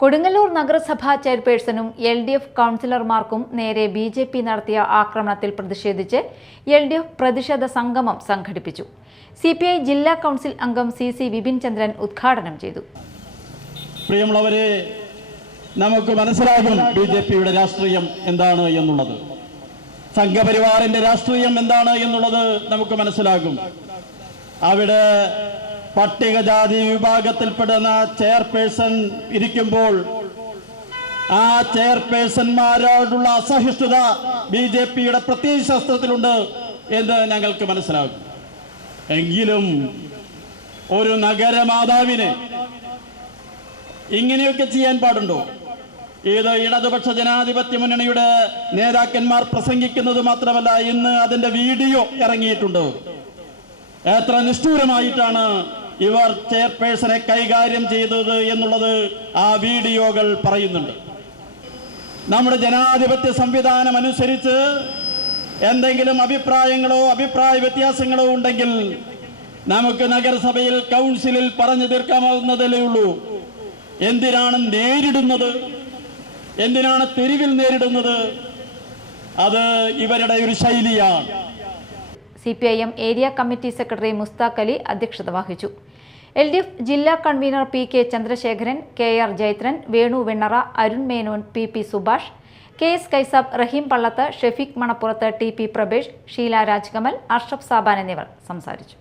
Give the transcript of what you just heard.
കൊടുങ്ങല്ലൂർ നഗരസഭാ ചെയർപേഴ്സണും LDF കൗൺസിലർമാർക്കും നേരെ BJP നടത്തിയ ആക്രമണത്തിൽ പ്രതിഷേധിച്ച് LDF പ്രതിഷേധ സംഗമം സംഘടിപ്പിച്ചു. CPI ജില്ലാ കൗൺസിൽ അംഗം CC വിപിൻ ചന്ദ്രൻ ഉദ്ഘാടനം ചെയ്തു. പ്രിയമുള്ളവരെ, നമുക്ക് മനസ്സിലാകും BJPയുടെ രാഷ്ട്രീയം എന്താണ് എന്നുള്ളത്, സംഘപരിവാറിന്റെ രാഷ്ട്രീയം എന്താണ് എന്നുള്ളത് നമുക്ക് മനസ്സിലാകും. അവിടെ പട്ടികജാതി വിഭാഗത്തിൽപ്പെടുന്ന ചെയർപേഴ്സൺ ഇരിക്കുമ്പോൾ ആ ചെയർപേഴ്സൺമാരോടുള്ള അസഹിഷ്ണുത BJPയുടെ പ്രത്യയശാസ്ത്രത്തിലുണ്ട് എന്ന് ഞങ്ങൾക്ക് മനസ്സിലാകും. എങ്കിലും ഒരു നഗരമാതാവിന് ഇങ്ങനെയൊക്കെ ചെയ്യാൻ പാടുണ്ടോ? ഇത് ഇടതുപക്ഷ ജനാധിപത്യ മുന്നണിയുടെ നേതാക്കന്മാർ പ്രസംഗിക്കുന്നത് മാത്രമല്ല, ഇന്ന് അതിന്റെ വീഡിയോ ഇറങ്ങിയിട്ടുണ്ട്. എത്ര നിഷ്ഠൂരമായിട്ടാണ് ഇവർ ചെയർപേഴ്സണെ കൈകാര്യം ചെയ്തത് എന്നുള്ളത് ആ വീഡിയോകൾ പറയുന്നുണ്ട്. നമ്മുടെ ജനാധിപത്യ സംവിധാനം അനുസരിച്ച് എന്തെങ്കിലും അഭിപ്രായങ്ങളോ അഭിപ്രായ വ്യത്യാസങ്ങളോ ഉണ്ടെങ്കിൽ നമുക്ക് നഗരസഭയിൽ കൗൺസിലിൽ പറഞ്ഞു തീർക്കാവുന്നതേ ഉള്ളൂ. എന്തിനാണ് നേരിടുന്നത്, എന്തിനാണ് തെരുവിൽ നേരിടുന്നത്? അത് ഇവരുടെ ഒരു ശൈലിയാണ്. CPIM area committee secretary Mustaq Ali അധ്യക്ഷത വഹിച്ചു. LDF ജില്ലാ convener PK Chandrasekharan, KR Jaithran, Venu Vennara, Arun Menon, PP Subhash, KS Kaisab, Rahim Pallath, Shefeeq Manappurath, TP Prabhesh, Sheela Rajkamal, Ashraf Saban എന്നിവർ സംസാരിച്ചു.